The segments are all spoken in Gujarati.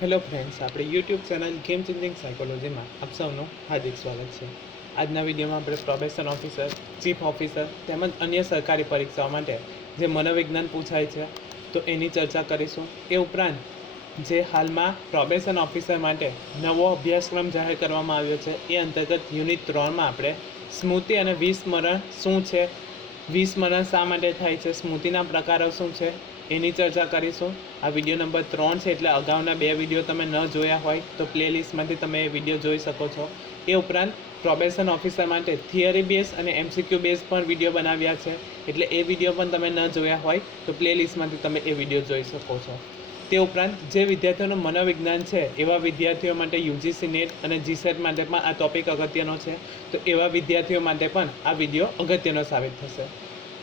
હેલો ફ્રેન્ડ્સ, આપણે યુટ્યુબ ચેનલ ગેમ ચેન્જિંગ સાયકોલોજીમાં આપ સૌનું હાર્દિક સ્વાગત છે। આજના વિડીયોમાં આપણે પ્રોબેશન ઓફિસર, ચીફ ઓફિસર તેમજ અન્ય સરકારી પરીક્ષાઓ માટે જે મનોવિજ્ઞાન પૂછાય છે તો એની ચર્ચા કરીશું। એ ઉપરાંત જે હાલમાં પ્રોબેશન ઓફિસર માટે નવો અભ્યાસક્રમ જાહેર કરવામાં આવ્યો છે એ અંતર્ગત યુનિટ 3માં આપણે સ્મૃતિ અને વિસ્મરણ શું છે, વિસ્મરણ શા માટે થાય છે, સ્મૃતિના પ્રકારો શું છે એની ચર્ચા કરીશું। આ વિડીયો નંબર 3 છે, એટલે અગાઉના 2 વિડીયો તમે ન જોયા હોય તો પ્લેલિસ્ટમાંથી તમે એ વિડીયો જોઈ શકો છો। એ ઉપરાંત પ્રોબેશન ઓફિસર માટે થિયરી બેઝ અને એમસીક્યુ બેઝ પણ વિડીયો બનાવ્યા છે, એટલે એ વિડીયો પણ તમે ન જોયા હોય તો પ્લેલિસ્ટમાંથી તમે એ વિડીયો જોઈ શકો છો। તે ઉપરાંત જે વિદ્યાર્થીઓનું મનોવિજ્ઞાન છે એવા વિદ્યાર્થીઓ માટે યુજીસી નેટ અને જીસેટ માટે પણ આ ટોપિક અગત્યનો છે, તો એવા વિદ્યાર્થીઓ માટે પણ આ વિડીયો અગત્યનો સાબિત થશે।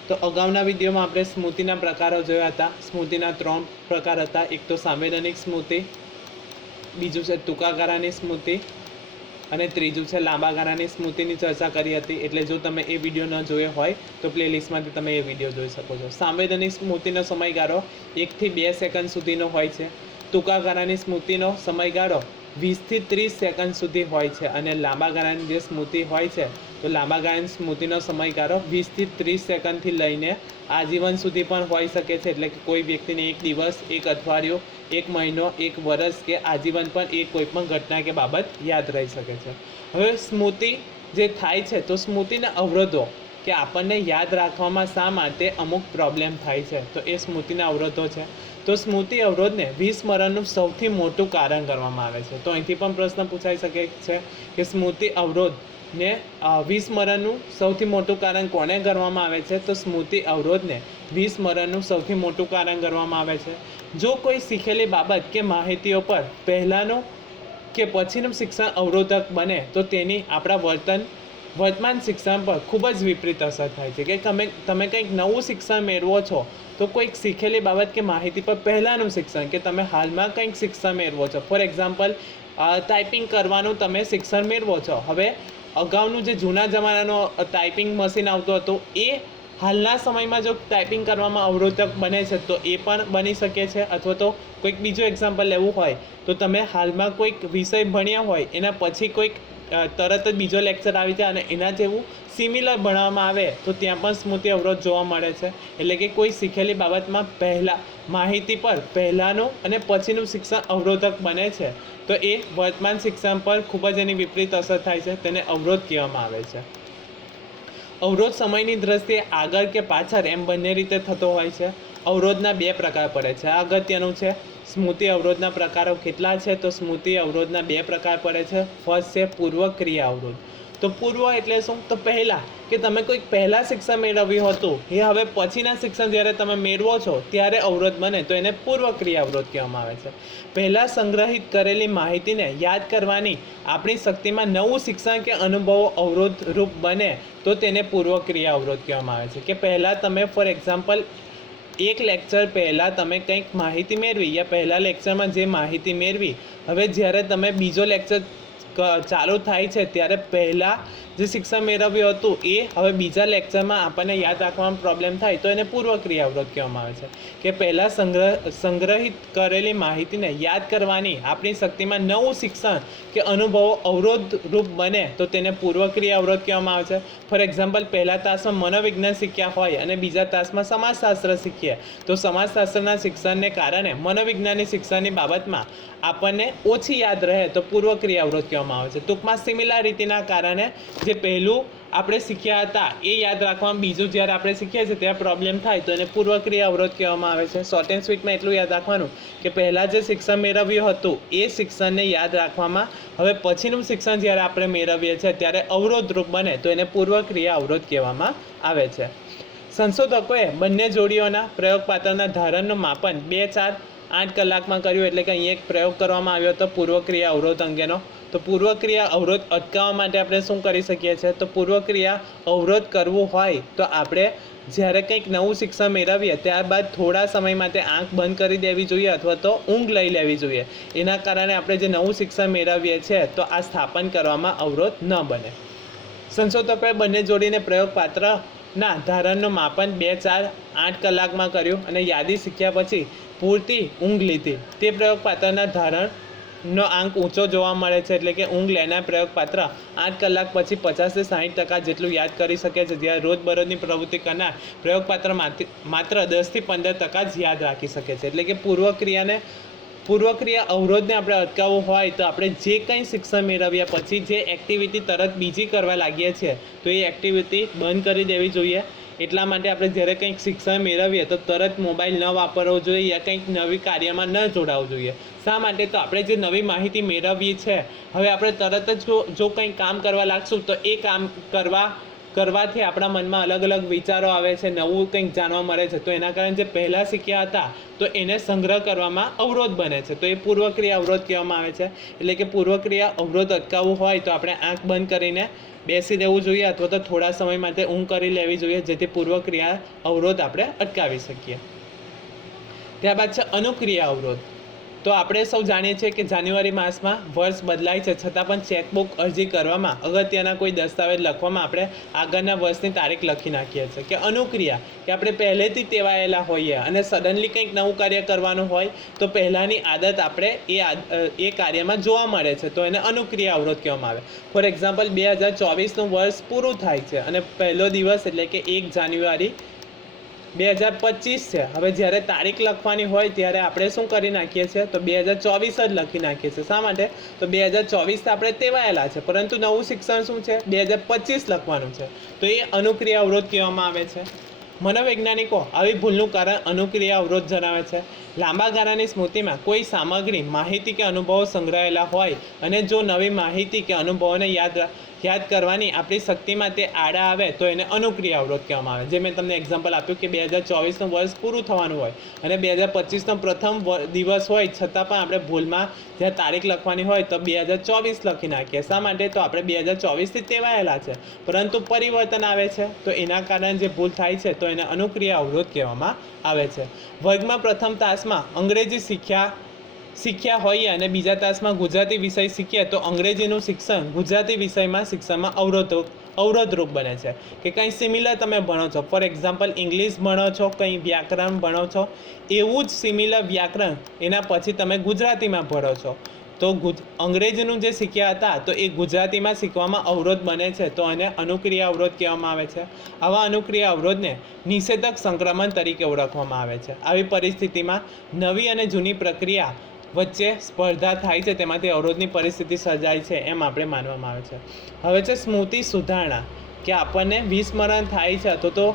તો અગાઉના વિડીયોમાં આપણે સ્મૃતિના પ્રકારો જોયા હતા। સ્મૃતિના 3 પ્રકાર હતા। એક તો સંવેદનિક સ્મૃતિ, બીજું છે ટૂંકા ગાળાની સ્મૃતિ અને ત્રીજું છે લાંબા ગાળાની સ્મૃતિની ચર્ચા કરી હતી। એટલે જો તમે એ વિડીયો ન જોયો હોય તો પ્લેલિસ્ટમાંથી તમે એ વિડીયો જોઈ શકો છો। સંવેદનિક સ્મૃતિનો સમયગાળો 1 થી 2 સેકન્ડ સુધીનો હોય છે। ટૂંકા ગાળાની સ્મૃતિનો સમયગાળો 20 થી 30 સેકન્ડ સુધી હોય છે અને લાંબા ગાળાની જે સ્મૃતિ હોય છે તો લાંબા ગાળાની સ્મૃતિનો સમયગાળો 20 થી 30 સેકન્ડથી લઈને આજીવન સુધી પણ હોઈ શકે છે। એટલે કે કોઈ વ્યક્તિને 1 દિવસ, 1 અઠવાડિયું, 1 મહિનો, 1 વર્ષ કે આજીવન પણ એ કોઈ પણ ઘટના કે બાબત યાદ રહી શકે છે। હવે સ્મૃતિ જે થાય છે તો સ્મૃતિના અવરોધો કે આપણને યાદ રાખવામાં શા માટે અમુક પ્રોબ્લેમ થાય છે તો એ સ્મૃતિના અવરોધો છે। તો સ્મૃતિ અવરોધને વિસ્મરણનું સૌથી મોટું કારણ ગણવામાં આવે છે। તો અહીંથી પણ પ્રશ્ન પૂછાઈ શકે છે કે સ્મૃતિ અવરોધને વિસ્મરણનું સૌથી મોટું કારણ કોને ગણવામાં આવે છે, તો સ્મૃતિ અવરોધને વિસ્મરણનું સૌથી મોટું કારણ ગણવામાં આવે છે। જો કોઈ શીખેલી બાબત કે માહિતીઓ પર પહેલાંનું કે પછીનું શિક્ષણ અવરોધક બને તો તેની આપણા વર્તમાન શિક્ષણ પર ખૂબ જ વિપરીત અસર થાય છે। કે તમે કંઈક નવું શિક્ષણ મેળવો છો તો કોઈક શીખેલી બાબત કે માહિતી પર પહેલાંનું શિક્ષણ કે તમે હાલમાં કંઈક શિક્ષણ મેળવો છો, ફોર એક્ઝામ્પલ ટાઈપિંગ કરવાનું તમે શિક્ષણ મેળવો છો। હવે અગાઉનું જે જૂના જમાનાનું ટાઈપિંગ મશીન આવતું હતું એ હાલના સમયમાં જો ટાઈપિંગ કરવામાં અવરોધક બને છે તો એ પણ બની શકે છે। અથવા તો કોઈક બીજું એક્ઝામ્પલ લેવું હોય તો તમે હાલમાં કોઈક વિષય ભણ્યા હોય એના પછી કોઈક તરત જ બીજો લેક્ચર આવી જાય અને એના જેવું સિમિલર ભણવામાં આવે તો ત્યાં પણ સ્મૃતિ અવરોધ જોવા મળે છે। એટલે કે કોઈ શીખેલી બાબતમાં પહેલાં માહિતી પર પહેલાંનું અને પછીનું શિક્ષણ અવરોધક બને છે તો એ વર્તમાન શિક્ષણ પર ખૂબ જ એની વિપરીત અસર થાય છે, તેને અવરોધ કહેવામાં આવે છે। અવરોધ સમયની દ્રષ્ટિએ આગળ કે પાછળ એમ બંને રીતે થતો હોય છે। અવરોધના 2 પ્રકાર પડે છે, આ અગત્યનું છે। સ્મૃતિ અવરોધના પ્રકારો કેટલા છે, તો સ્મૃતિ અવરોધના 2 પ્રકાર પડે છે। ફર્સ્ટ છે પૂર્વ ક્રિયા અવરોધ। તો પૂર્વ એટલે શું, તો પહેલાં કે તમે કોઈક પહેલાં શિક્ષણ મેળવ્યું હતું એ હવે પછીના શિક્ષણ જ્યારે તમે મેળવો છો ત્યારે અવરોધ બને તો એને પૂર્વ ક્રિયા અવરોધ કહેવામાં આવે છે। પહેલાં સંગ્રહિત કરેલી માહિતીને યાદ કરવાની આપણી શક્તિમાં નવું શિક્ષણ કે અનુભવો અવરોધરૂપ બને તો તેને પૂર્વ ક્રિયા અવરોધ કહેવામાં આવે છે। કે પહેલાં તમે ફોર એક્ઝામ્પલ એક લેક્ચર પહેલાં તમે કંઈક માહિતી મેળવી યા પહેલાં લેક્ચરમાં જે માહિતી મેળવી હવે જ્યારે તમે બીજો લેક્ચર ચાલુ થાય છે ત્યારે પહેલાં જે શિક્ષણ મેળવ્યું હતું એ હવે બીજા લેક્ચરમાં આપણને યાદ રાખવામાં પ્રોબ્લેમ થાય તો એને પૂર્વ ક્રિયા અવરોધ કહેવામાં આવે છે। કે પહેલાં સંગ્રહિત કરેલી માહિતીને યાદ કરવાની આપણી શક્તિમાં નવું શિક્ષણ કે અનુભવો અવરોધરૂપ બને તો તેને પૂર્વ ક્રિયા અવરોધ કહેવામાં આવે છે। ફોર એક્ઝામ્પલ પહેલા તાસમાં મનોવિજ્ઞાન શીખ્યા હોય અને બીજા તાસમાં સમાજશાસ્ત્ર શીખીએ તો સમાજશાસ્ત્રના શિક્ષણને કારણે મનોવિજ્ઞાનની શિક્ષણની બાબતમાં આપણને ઓછી યાદ રહે તો પૂર્વ ક્રિયા અવરોધ કહેવામાં આવે છે। ટૂંકમાં સિમિલારિટીના કારણે જે પહેલું આપણે શીખ્યા હતા એ યાદ રાખવામાં બીજું જ્યારે આપણે શીખીએ છીએ ત્યારે પ્રોબ્લેમ થાય તો એને પૂર્વ ક્રિયા અવરોધ કહેવામાં આવે છે। શોર્ટ એન્ડ સ્વીટમાં એટલું યાદ રાખવાનું કે પહેલાં જે શિક્ષણ મેળવ્યું હતું એ શિક્ષણને યાદ રાખવામાં હવે પછીનું શિક્ષણ જ્યારે આપણે મેળવીએ છીએ ત્યારે અવરોધરૂપ બને તો એને પૂર્વ ક્રિયા અવરોધ કહેવામાં આવે છે। સંશોધકોએ બંને જોડીઓના પ્રયોગપાત્રના ધારણનું માપન 2, 4, 8 કલાકમાં કર્યું। એટલે કે અહીં એક પ્રયોગ કરવામાં આવ્યો હતો પૂર્વ ક્રિયા અવરોધ અંગેનો। તો પૂર્વ ક્રિયા અવરોધ અટકાવવા માટે આપણે શું કરી શકીએ છીએ, તો પૂર્વ ક્રિયા અવરોધ કરવું હોય તો આપણે જ્યારે કંઈક નવું શિક્ષણ મેળવીએ ત્યારબાદ થોડા સમય માટે આંખ બંધ કરી દેવી જોઈએ અથવા તો ઊંઘ લઈ લેવી જોઈએ। એના કારણે આપણે જે નવું શિક્ષણ મેળવીએ છીએ તો આ સ્થાપન કરવામાં અવરોધ ન બને। સંશોધકોએ બંને જોડીને પ્રયોગપાત્રના ધારણનું માપન 2, 4, 8 કલાકમાં કર્યું અને યાદી શીખ્યા પછી પૂરતી ઊંઘ લીધી। તે પ્રયોગપાત્રના ધારણ નો આંક ઊંચો જોવા મળે છે, એટલે કે ઊંઘ લેનાર પ્રયોગપાત્ર 8 કલાક પછી 50 થી 60% જેટલું યાદ કરી શકે છે, જ્યારે રોજબરોજની પ્રવૃત્તિ કરનાર પ્રયોગપાત્ર માત્ર 10 થી 15% જ યાદ રાખી શકે છે. એટલે કે પૂર્વક્રિયા અવરોધને આપણે અટકાવવું હોય તો આપણે જે કંઈ શિક્ષણ મેળવ્યા પછી જે એક્ટિવિટી તરત બીજી કરવા લાગીએ છીએ તો એ એક્ટિવિટી બંધ કરી દેવી જોઈએ. એટલા માટે આપણે જ્યારે કંઈક શિક્ષણ મેળવીએ તો તરત મોબાઈલ ન વાપરવો જોઈએ યા કંઈક નવી કાર્યમાં ન જોડાવવું જોઈએ. શા માટે? તો આપણે જે નવી માહિતી મેળવીએ છે હવે આપણે તરત જ જો કંઈક કામ કરવા લાગશું તો એ કામ કરવાથી આપણા મનમાં અલગ અલગ વિચારો આવે છે, નવું કંઈક જાણવા મળે છે. તો એના કારણે જે પહેલાં શીખ્યા હતા તો એને સંગ્રહ કરવામાં અવરોધ બને છે. તો એ પૂર્વક્રિયા અવરોધ કહેવામાં આવે છે. એટલે કે પૂર્વક્રિયા અવરોધ અટકાવવું હોય તો આપણે આંખ બંધ કરીને બેસી રહેવું જોઈએ અથવા તો થોડા સમય માટે ઊંઘ કરી લેવી જોઈએ, જેથી પૂર્વક્રિયા અવરોધ આપણે અટકાવી શકીએ. ત્યારબાદ છે અનુક્રિયા અવરોધ. તો આપણે સૌ જાણીએ છીએ કે જાન્યુઆરી માસમાં વર્ષ બદલાય છે, છતાં પણ ચેકબુક અરજી કરવામાં અગત્યના કોઈ દસ્તાવેજ લખવામાં આપણે આગળના વર્ષની તારીખ લખી નાખીએ છીએ. કે અનુક્રિયા કે આપણે પહેલેથી ટેવાયેલા હોઈએ અને સડનલી કંઈક નવું કાર્ય કરવાનું હોય તો પહેલાંની આદત આપણે એ કાર્યમાં જોવા મળે છે, તો એને અનુક્રિયા અવરોધ કહેવામાં આવે. ફોર એક્ઝામ્પલ 2024નું વર્ષ પૂરું થાય છે અને પહેલો દિવસ એટલે કે 1 જાન્યુઆરી 2025 છે. હવે જ્યારે તારીખ લખવાની હોય ત્યારે આપણે શું કરી નાખીએ છીએ તો 2024 જ લખી નાખીએ છીએ. શા માટે? તો 2024 આપણે ટેવાયેલા છે, પરંતુ નવું શિક્ષણ શું છે 2025 લખવાનું છે, તો એ અનુક્રિયા અવરોધ કહેવામાં આવે છે. મનોવૈજ્ઞાનિકો આવી ભૂલનું કારણ અનુક્રિયા અવરોધ જણાવે છે. લાંબા ગાળાની સ્મૃતિમાં કોઈ સામગ્રી, માહિતી કે અનુભવો સંગ્રહાયેલા હોય અને જો નવી માહિતી કે અનુભવોને યાદ કરવાની આપણી શક્તિમાં તે આડા આવે તો એને અનુક્રિયા અવરોધ કહેવામાં આવે. જે મેં તમને એક્ઝામ્પલ આપ્યું કે 2024નું વર્ષ પૂરું થવાનું હોય અને 2025નો પ્રથમ દિવસ હોય છતાં પણ આપણે ભૂલમાં જ્યાં તારીખ લખવાની હોય તો 2024 લખી નાખીએ. શા માટે? તો આપણે 2024થી ટેવાયેલા છે, પરંતુ પરિવર્તન આવે છે તો એના કારણે જે ભૂલ થાય છે તો એને અનુક્રિયા અવરોધ કહેવામાં આવે છે. વર્ગમાં પ્રથમ તાસમાં અંગ્રેજી શીખ્યા હોઈએ અને બીજા તાસમાં ગુજરાતી વિષય શીખીએ તો અંગ્રેજીનું શિક્ષણ ગુજરાતી શિક્ષણમાં અવરોધરૂપ બને છે. કે કંઈ સિમિલર તમે ભણો છો, ફોર એક્ઝામ્પલ ઇંગ્લિશ ભણો છો, કંઈ વ્યાકરણ ભણો છો, એવું જ સિમિલર વ્યાકરણ એના પછી તમે ગુજરાતીમાં ભણો છો તો અંગ્રેજીનું જે શીખ્યા હતા તો એ ગુજરાતીમાં શીખવામાં અવરોધ બને છે, તો એને અનુક્રિયા અવરોધ કહેવામાં આવે છે. આવા અનુક્રિયા અવરોધને નિષેધક સંક્રમણ તરીકે ઓળખવામાં આવે છે. આવી પરિસ્થિતિમાં નવી અને જૂની પ્રક્રિયા વચ્ચે સ્પર્ધા થાય છે, તેમાંથી અવરોધની પરિસ્થિતિ સર્જાય છે એમ આપણે માનવામાં આવે છે. હવે છે સ્મૃતિ સુધારણા. કે આપણને વિસ્મરણ થાય છે અથવા તો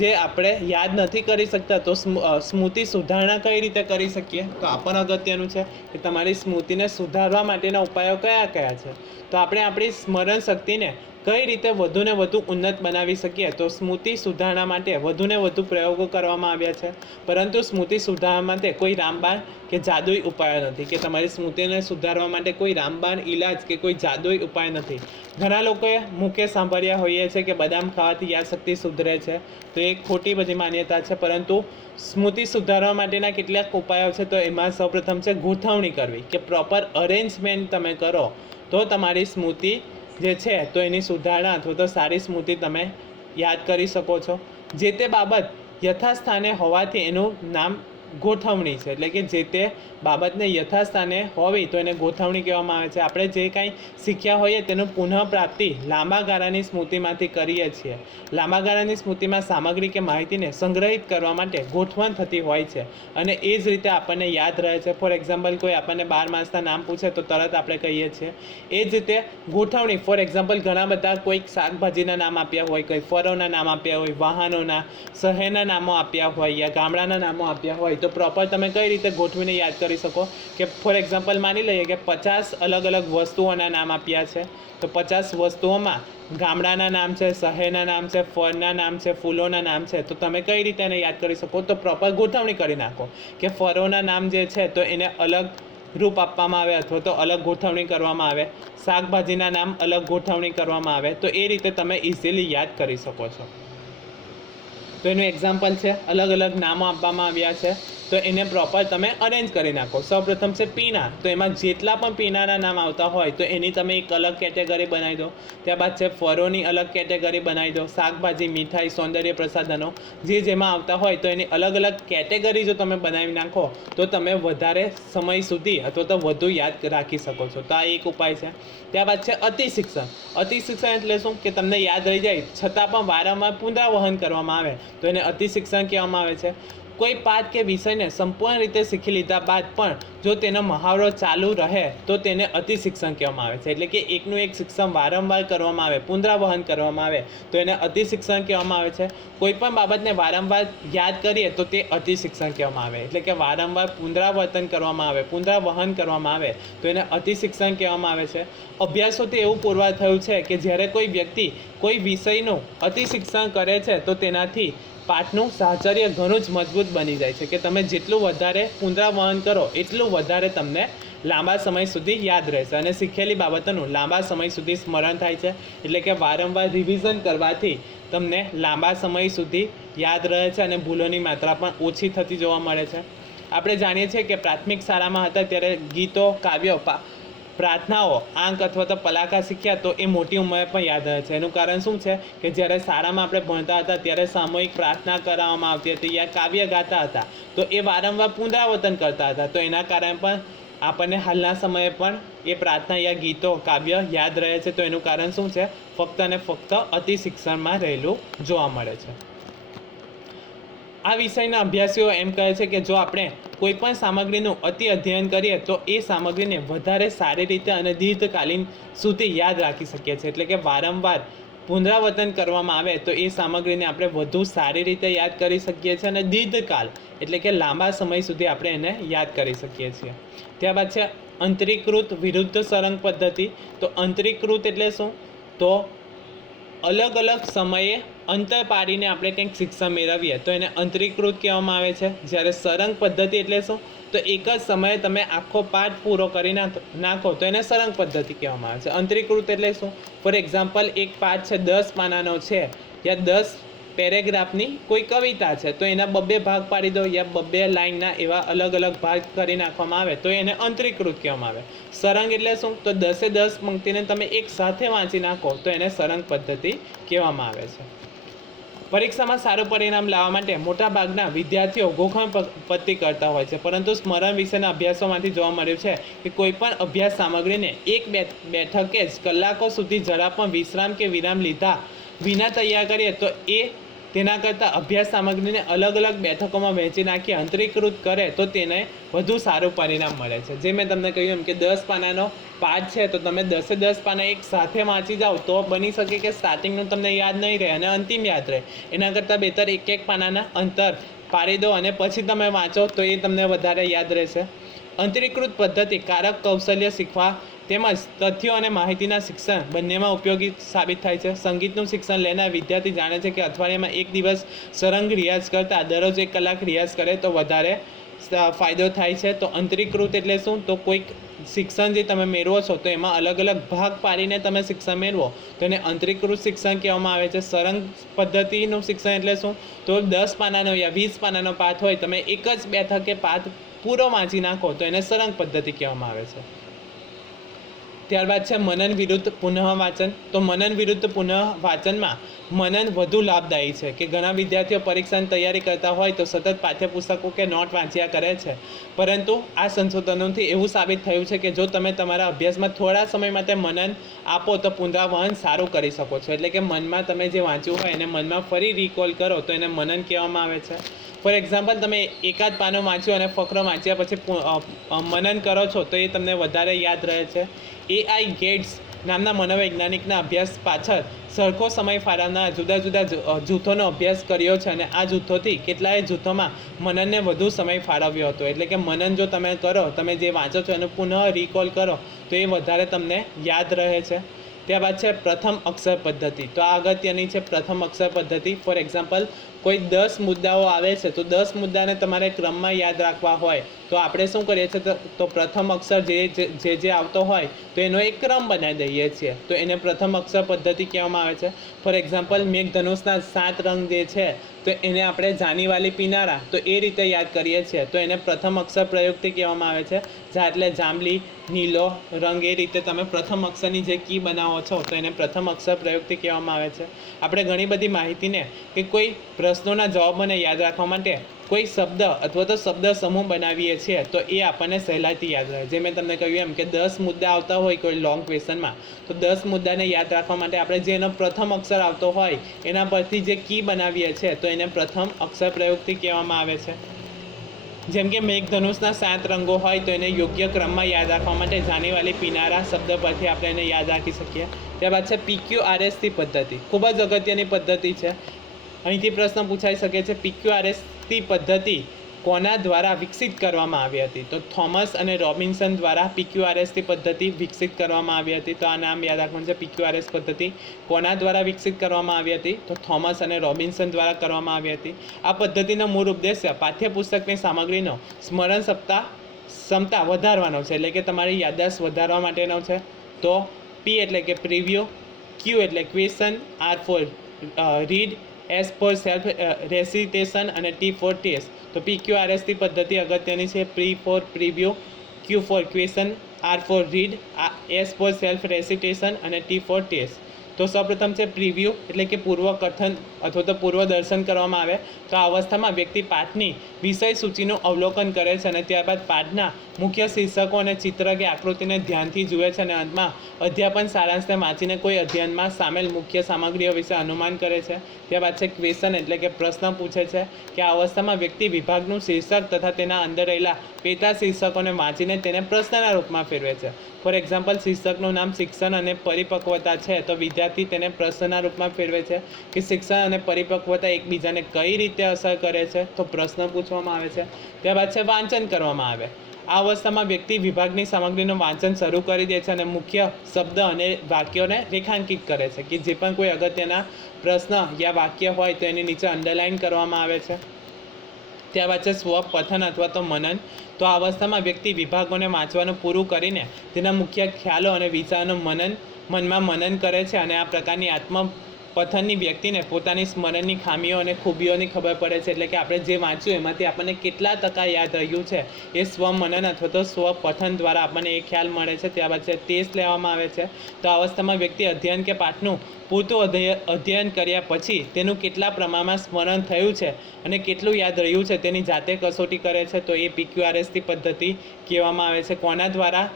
જે આપણે યાદ નથી કરી શકતા તો સ્મૃતિ સુધારણા કઈ રીતે કરી શકીએ તો આ પણ અગત્યનું છે કે તમારી સ્મૃતિને સુધારવા માટેના ઉપાયો કયા કયા છે. તો આપણે આપણી સ્મરણ શક્તિને કઈ રીતે વધુને વધુ ઉન્નત બનાવી શકીએ તો સ્મૃતિ સુધારણા માટે વધુને વધુ પ્રયોગો કરવામાં આવ્યા છે, પરંતુ સ્મૃતિ સુધારણા માટે કોઈ રામબાણ કે જાદુઈ ઉપાય નથી. કે તમારી સ્મૃતિને સુધારવા માટે કોઈ રામબાણ ઇલાજ કે કોઈ જાદુઈ ઉપાય નથી. ઘણા લોકોએ મુખે સાંભળ્યા હોઈએ છે કે બદામ ખાવાથી યાદશક્તિ સુધરે છે, તો એ ખોટી બધી માન્યતા છે. પરંતુ સ્મૃતિ સુધારવા માટેના કેટલાક ઉપાયો છે, તો એમાં સૌપ્રથમ છે ગોઠવણી કરવી. કે પ્રોપર અરેન્જમેન્ટ તમે કરો તો તમારી સ્મૃતિ જે છે તો એની સુધારણા અથવા તો સારી સ્મૃતિ તમે યાદ કરી શકો છો. જે તે બાબત યથાસ્થાને હોવાથી એનું નામ ગોઠવણી છે. એટલે કે જે તે બાબતને યથાસ્થાને હોવી તો એને ગોઠવણી કહેવામાં આવે છે. આપણે જે કાંઈ શીખ્યા હોઈએ તેનું પુનઃપ્રાપ્તિ લાંબા ગાળાની સ્મૃતિમાંથી કરીએ છીએ. લાંબા ગાળાની સ્મૃતિમાં સામગ્રી કે માહિતીને સંગ્રહિત કરવા માટે ગોઠવણ થતી હોય છે અને એ જ રીતે આપણને યાદ રહે છે. ફોર એક્ઝામ્પલ કોઈ આપણને 12 માસના નામ પૂછે તો તરત આપણે કહીએ છીએ. એ જ રીતે ગોઠવણી, ફોર એક્ઝામ્પલ ઘણા બધા કોઈક શાકભાજીના નામ આપ્યા હોય, કોઈ ફળોના નામ આપ્યા હોય, વાહનોના, શહેરના નામો આપ્યા હોય યા ગામડાના નામો આપ્યા હોય તો પ્રોપર તમે કઈ રીતે ગોઠવીને યાદ કરી શકો. કે ફોર એક્ઝામ્પલ માની લઈએ કે 50 અલગ અલગ વસ્તુઓના નામ આપ્યા છે, તો 50 વસ્તુઓમાં ગામડાના નામ છે, શહેરના નામ છે, ફળના નામ છે, ફૂલોના નામ છે, તો તમે કઈ રીતે એને યાદ કરી શકો તો પ્રોપર ગોઠવણી કરી નાખો. કે ફળોના નામ જે છે તો એને અલગ રૂપ આપવામાં આવે અથવા તો અલગ ગોઠવણી કરવામાં આવે, શાકભાજીના નામ અલગ ગોઠવણી કરવામાં આવે, તો એ રીતે તમે ઇઝીલી યાદ કરી શકો છો. તો એનું એક્ઝામ્પલ છે, અલગ અલગ નામો આપવામાં આવ્યા છે. તો એને પ્રોપર તમે અરેન્જ કરી નાખો. સૌપ્રથમ છે પીણા, તો એમાં જેટલા પણ પીણાના નામ આવતા હોય તો એની તમે એક અલગ કેટેગરી બનાવી દો. ત્યારબાદ છે ફળોની અલગ કેટેગરી બનાવી દો. શાકભાજી, મીઠાઈ, સૌંદર્ય પ્રસાધનો જેમાં આવતા હોય તો એની અલગ અલગ કેટેગરી જો તમે બનાવી નાખો તો તમે વધારે સમય સુધી અથવા તો વધુ યાદ રાખી શકો છો. તો આ એક ઉપાય છે. ત્યારબાદ છે અતિ શિક્ષણ. અતિ શિક્ષણ એટલે શું કે તમને યાદ રહી જાય છતાં પણ વારંવાર પુનરાવહન કરવામાં આવે તો એને અતિ શિક્ષણ કહેવામાં આવે છે. કોઈ પાઠ કે વિષયને સંપૂર્ણ રીતે શીખી લીધા બાદ પણ જો તેનો મહાવરો ચાલુ રહે તો તેને અતિ શિક્ષણ કહેવામાં આવે છે. એટલે કે એકનું એક શિક્ષણ વારંવાર કરવામાં આવે, પુનરાવહન કરવામાં આવે તો એને અતિ શિક્ષણ કહેવામાં આવે છે. કોઈ પણ બાબતને વારંવાર યાદ કરીએ તો તે અતિ શિક્ષણ કહેવામાં આવે. એટલે કે વારંવાર પુનરાવર્તન કરવામાં આવે, પુનરાવહન કરવામાં આવે તો એને અતિ શિક્ષણ કહેવામાં આવે છે. અભ્યાસોથી એવું પુરવાર થયું છે કે જ્યારે કોઈ વ્યક્તિ કોઈ વિષયનું અતિ શિક્ષણ કરે છે તો તેનાથી પાઠનું સાહચર્ય ઘણું જ મજબૂત બની જાય છે. કે તમે જેટલું વધારે પુનરાવહન કરો એટલું વધારે તમને લાંબા સમય સુધી યાદ રહેશે અને શીખેલી બાબતોનું લાંબા સમય સુધી સ્મરણ થાય છે. એટલે કે વારંવાર રિવિઝન કરવાથી તમને લાંબા સમય સુધી યાદ રહે છે અને ભૂલોની માત્રા પણ ઓછી થતી જોવા મળે છે. આપણે જાણીએ છીએ કે પ્રાથમિક શાળામાં હતા ત્યારે ગીતો, કાવ્યો, પ્રાર્થનાઓ, આંક અથવા તો પલાકા શીખ્યા તો એ મોટી ઉંમરે પણ યાદ રહે છે. એનું કારણ શું છે કે જ્યારે શાળામાં આપણે ભણતા હતા ત્યારે સામૂહિક પ્રાર્થના કરાવવામાં આવતી હતી યા કાવ્ય ગાતા હતા તો એ વારંવાર પુનરાવર્તન કરતા હતા તો એના કારણે પણ આપણને હાલના સમયે પણ એ પ્રાર્થના યા ગીતો, કાવ્ય યાદ રહે છે. તો એનું કારણ શું છે? ફક્ત અને ફક્ત અતિ શિક્ષણમાં રહેલું જોવા મળે છે. આ વિષયના અભ્યાસીઓ એમ કહે છે કે જો આપણે કોઈ પણ સામગ્રીનું અતિ અધ્યયન કરીએ તો એ સામગ્રીને વધારે સારી રીતે અને દીર્ઘકાલીન સુધી યાદ રાખી શકીએ છીએ. એટલે કે વારંવાર પુનરાવર્તન કરવામાં આવે તો એ સામગ્રીને આપણે વધુ સારી રીતે યાદ કરી શકીએ છીએ અને દીર્ઘકાલ એટલે કે લાંબા સમય સુધી આપણે એને યાદ કરી શકીએ છીએ. ત્યારબાદ છે અંતરીકૃત વિરુદ્ધ સરંગ પદ્ધતિ. તો અંતરીકૃત એટલે શું? તો અલગ અલગ સમયે અંતર પાડીને આપણે કંઈક શિક્ષણ મેળવીએ તો એને અંતરીકૃત કહેવામાં આવે છે. જ્યારે સરંગ પદ્ધતિ એટલે શું? તો એક જ સમયે તમે આખો પાઠ પૂરો કરી નાખો તો એને સરંગ પદ્ધતિ કહેવામાં આવે છે. અંતરીકૃત એટલે શું? ફોર એક્ઝામ્પલ, એક પાઠ છે 10 પાનાનો છે યા 10 પેરેગ્રાફની કોઈ કવિતા છે તો એના 2 ભાગ પાડી દો યા 2 લાઇનના એવા અલગ અલગ ભાગ કરી નાખવામાં આવે તો એને અંતરીકૃત કહેવામાં આવે. સરંગ એટલે શું? તો 10 પંક્તિને તમે એક સાથે વાંચી નાખો તો એને સરંગ પદ્ધતિ કહેવામાં આવે છે. પરીક્ષામાં સારું પરિણામ લાવવા માટે મોટાભાગના વિદ્યાર્થીઓ ગોખણ પટ્ટી કરતા હોય છે પરંતુ સ્મરણ વિશેના અભ્યાસોમાંથી જોવા મળ્યું છે કે કોઈ પણ અભ્યાસ સામગ્રીને એક બેઠકે જ કલાકો સુધી જરા પણ વિશ્રામ કે વિરામ લીધા વિના તૈયાર કરીએ તો એ તેના કરતાં અભ્યાસ સામગ્રીને અલગ અલગ બેઠકોમાં વહેંચી નાખી અંતરીકૃત કરે તો તેને વધુ સારું પરિણામ મળે છે. જે મેં તમને કહ્યું એમ કે 10 પાનાનો પાઠ છે તો તમે 10 પાના એક સાથે વાંચી જાઓ તો બની શકે કે સ્ટાર્ટિંગનું તમને યાદ નહીં રહે અને અંતિમ યાદ રહે. એના કરતાં બહેતર એક પાનાના અંતર પાડી દો અને પછી તમે વાંચો તો એ તમને વધારે યાદ રહેશે. અંતરીકૃત પદ્ધતિ કારક કૌશલ્ય શીખવા તેમજ તથ્યો અને માહિતીના શિક્ષણ બંનેમાં ઉપયોગી સાબિત થાય છે. સંગીતનું શિક્ષણ લેનાર વિદ્યાર્થી જાણે છે કે અઠવાડિયામાં એક દિવસ સરંગ રિયાઝ કરતાં દરરોજ 1 કલાક રિયાઝ કરે તો વધારે ફાયદો થાય છે. તો અંતરીકૃત એટલે શું? તો કોઈક શિક્ષણ જે તમે મેળવો છો તો એમાં અલગ અલગ ભાગ પાડીને તમે શિક્ષણ મેળવો તો એને અંતરીકૃત શિક્ષણ કહેવામાં આવે છે. સરંગ પદ્ધતિનું શિક્ષણ એટલે શું? તો 10 પાનાનો યા 20 પાનાનો પાઠ હોય તમે એક જ બેઠકે પાઠ પૂરો વાંચી નાખો તો એને સરંગ પદ્ધતિ કહેવામાં આવે છે. ત્યારબાદ છે મનન વિરુદ્ધ પુનઃ વાંચન. તો મનન વિરુદ્ધ પુનઃ વાંચનમાં મનન વધુ લાભદાયી છે કે ઘણા વિદ્યાર્થીઓ પરીક્ષાની તૈયારી કરતા હોય તો સતત પાઠ્યપુસ્તકો કે નોટ વાંચ્યા કરે છે પરંતુ આ સંશોધનોથી એવું સાબિત થયું છે કે જો તમે તમારા અભ્યાસમાં થોડા સમય માટે મનન આપો તો પુનરાવહન સારું કરી શકો છો. એટલે કે મનમાં તમે જે વાંચ્યું હોય એને મનમાં ફરી રિકોલ કરો તો એને મનન કહેવામાં આવે છે. ફોર એક્ઝામ્પલ, તમે એકાદ પાનું વાંચ્યું અને ફકરો વાંચ્યા પછી મનન કરો છો તો એ તમને વધારે યાદ રહે છે. AI ગેટ્સ નામના મનોવૈજ્ઞાનિકના અભ્યાસ પાછળ સરખો સમય ફાળવનાર જુદા જુદા જૂથોનો અભ્યાસ કર્યો છે અને આ જૂથોથી કેટલાય જૂથોમાં મનનને વધુ સમય ફાળવ્યો હતો. એટલે કે મનન જો તમે કરો, તમે જે વાંચો છો એનું પુનઃ રિકોલ કરો તો એ વધારે તમને યાદ રહે છે. ત્યારબાદ છે પ્રથમ અક્ષર પદ્ધતિ. તો આ અગત્યની છે પ્રથમ અક્ષર પદ્ધતિ. ફોર એક્ઝામ્પલ, કોઈ 10 મુદ્દાઓ આવે છે તો 10 મુદ્દાને તમારે ક્રમમાં યાદ રાખવા હોય તો આપણે શું કરીએ છીએ તો પ્રથમ અક્ષર જે આવતો હોય તો એનો એક ક્રમ બનાવી દઈએ છીએ, તો એને પ્રથમ અક્ષર પદ્ધતિ કહેવામાં આવે છે. ફોર એક્ઝામ્પલ મેઘધનુષના 7 રંગ જે છે તો એને આપણે જાની વાલી પીનારા તો એ રીતે યાદ કરીએ છીએ, તો એને પ્રથમ અક્ષર પ્રયુક્તિ કહેવામાં આવે છે. એટલે જાંબલી, નીલો રંગ એ રીતે તમે પ્રથમ અક્ષરની જે કી બનાવો છો તો એને પ્રથમ અક્ષર પ્રયુક્તિ કહેવામાં આવે છે. આપણે ઘણી બધી માહિતીને કે કોઈ પ્રશ્નોના જવાબોને યાદ રાખવા માટે કોઈ શબ્દ અથવા તો શબ્દ સમૂહ બનાવીએ છીએ તો એ આપણને સહેલાઈથી યાદ રહે. જે મેં તમને કહ્યું એમ કે 10 મુદ્દા આવતા હોય કોઈ લોંગ ક્વેશ્ચનમાં તો 10 મુદ્દાને યાદ રાખવા માટે આપણે જે એનો પ્રથમ અક્ષર આવતો હોય એના પરથી જે કી બનાવીએ છીએ તો એને પ્રથમ અક્ષર પ્રયુક્તિ કહેવામાં આવે છે. જેમ કે મેઘધનુષના 7 રંગો હોય તો એને યોગ્ય ક્રમમાં યાદ રાખવા માટે જાનીવાલી પીનારા શબ્દ પરથી આપણે એને યાદ રાખી શકીએ. ત્યારબાદ છે PQRST પદ્ધતિ, ખૂબ જ અગત્યની પદ્ધતિ છે. અહીંથી પ્રશ્ન પૂછાઈ શકે છે PQRST પદ્ધતિ કોના દ્વારા વિકસિત કરવામાં આવી હતી? તો થોમસ અને રોબિન્સન દ્વારા PQRST પદ્ધતિ વિકસિત કરવામાં આવી હતી. તો આ નામ યાદ રાખવાનું છે. PQRS પદ્ધતિ કોના દ્વારા વિકસિત કરવામાં આવી હતી? તો થોમસ અને રોબિન્સન દ્વારા કરવામાં આવી હતી. આ પદ્ધતિનો મૂળ ઉદ્દેશ્ય પાઠ્યપુસ્તકની સામગ્રીનો સ્મરણ ક્ષમતા વધારવાનો છે, એટલે કે તમારી યાદદાસ્ત વધારવા માટેનો છે. તો P એટલે કે પ્રિવ્યુ, Q એટલે question, R for read, S for self recitation અને T ફોર ટેસ્ટ. તો PQRST પદ્ધતિ અગત્યની છે. P for preview, Q for question, R for read, S for self recitation અને T ફોર ટેસ્ટ. તો સૌપ્રથમ છે પ્રિવ્યુ એટલે કે પૂર્વ કથન અથવા તો પૂર્વ દર્શન કરવામાં આવે. તો આ અવસ્થામાં વ્યક્તિ પાઠની વિષય સૂચિનું અવલોકન કરે છે અને ત્યારબાદ પાઠના મુખ્ય શીર્ષકો અને ચિત્ર કે આકૃતિને ધ્યાનથી જુએ છે અને અંતમાં અધ્યાપન સારાંશને વાંચીને કોઈ અધ્યયનમાં સામેલ મુખ્ય સામગ્રીઓ વિશે અનુમાન કરે છે. ત્યારબાદ છે ક્વેશ્ચન એટલે કે પ્રશ્ન પૂછે છે કે આ અવસ્થામાં વ્યક્તિ વિભાગનું શીર્ષક તથા તેના અંદર રહેલા પેટા શીર્ષકોને વાંચીને તેને પ્રશ્નના રૂપમાં ફેરવે છે. ફોર એક્ઝામ્પલ શીર્ષકનું નામ શિક્ષણ અને પરિપક્વતા છે તો વિદ્યાર્થી તેને પ્રશ્નના રૂપમાં ફેરવે છે કે શિક્ષણ અને પરિપક્વતા એકબીજાને કઈ રીતે અસર કરે છે, તો પ્રશ્ન પૂછવામાં આવે છે. ત્યારબાદ છે વાંચન કરવામાં આવે. આ અવસ્થામાં વ્યક્તિ વિભાગની સામગ્રીનું વાંચન શરૂ કરી દે છે અને મુખ્ય શબ્દ અને વાક્યોને રેખાંકિત કરે છે કે જે પણ કોઈ અગત્યના પ્રશ્ન યા વાક્ય હોય તો એની નીચે અંડરલાઇન કરવામાં આવે છે. ત્યારબાદ છે સ્વપઠન અથવા તો મનન. તો આ અવસ્થામાં વ્યક્તિ વિભાગોને વાંચવાનું પૂરું કરીને તેના મુખ્ય ખ્યાલો અને વિચારોનું મનમાં મનન કરે છે અને આ પ્રકારની આત્મપઠનની વ્યક્તિને પોતાની સ્મરણની ખામીઓ અને ખૂબીઓની ખબર પડે છે. એટલે કે આપણે જે વાંચ્યું એમાંથી આપણને કેટલા ટકા યાદ રહ્યું છે એ સ્વમનન અથવા તો સ્વપઠન દ્વારા આપણને એ ખ્યાલ મળે છે. ત્યારબાદ છે ટેસ્ટ લેવામાં આવે છે. તો આ અવસ્થામાં વ્યક્તિ અધ્યયન કે પાઠનું પૂરતું અધ્યયન કર્યા પછી તેનું કેટલા પ્રમાણમાં સ્મરણ થયું છે અને કેટલું યાદ રહ્યું છે તેની જાતે કસોટી કરે છે. તો એ PQRST પદ્ધતિ કહેવામાં આવે છે. કોના દ્વારા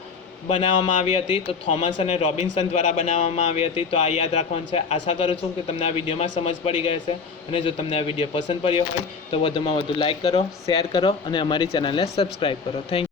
બનાવવામાં આવી હતી? તો થોમસ અને રોબિન્સન દ્વારા બનાવવામાં આવી હતી. તો આ યાદ રાખવાનું છે. આશા કરું છું કે તમને આ વિડીયોમાં સમજ પડી ગઈ હશે અને જો તમને આ વિડીયો પસંદ પડ્યો હોય તો વધુમાં વધુ લાઇક કરો, શેર કરો અને અમારી ચેનલને સબસ્ક્રાઈબ કરો. Thank you.